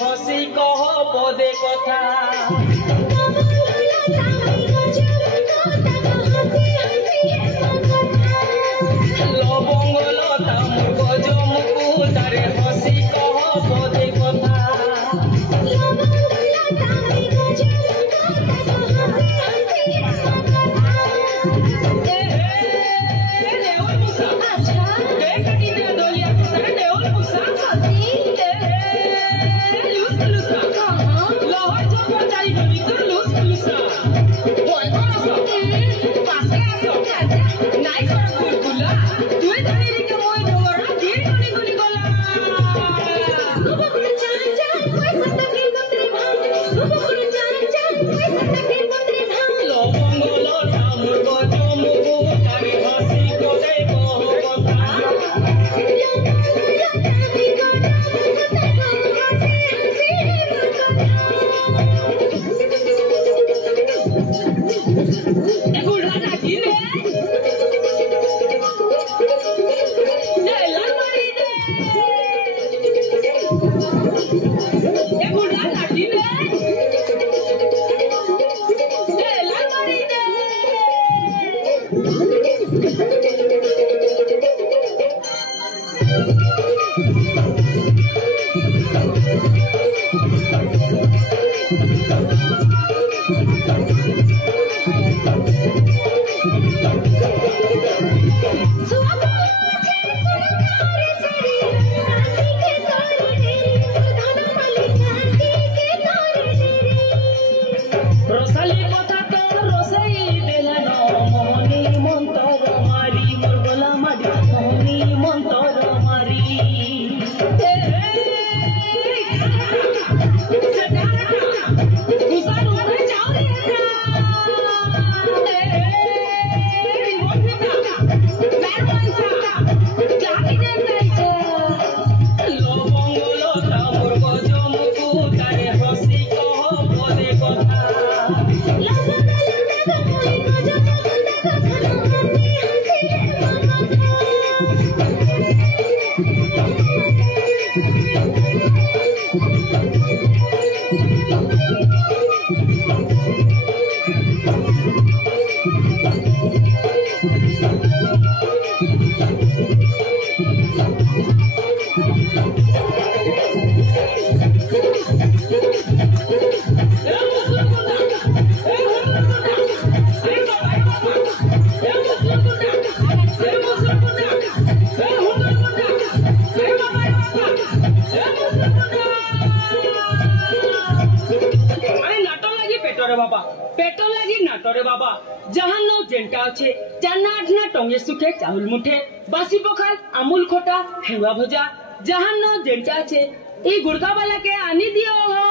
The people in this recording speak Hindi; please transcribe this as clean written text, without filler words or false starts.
हसी कह पदे कथा लवंग लता मुर्गज मुकु तारे हसी कह पदे कथा पेटो लगी नाटरे बाबा जहां नो जेंटा अच्छे चाना आठना टंगे सुखे चाउल मुठे बासी पखाल अमूल खोटा हेवा भजा जहां नो जेंटा अच्छे ई गुड़का वाला के आनी दियो हो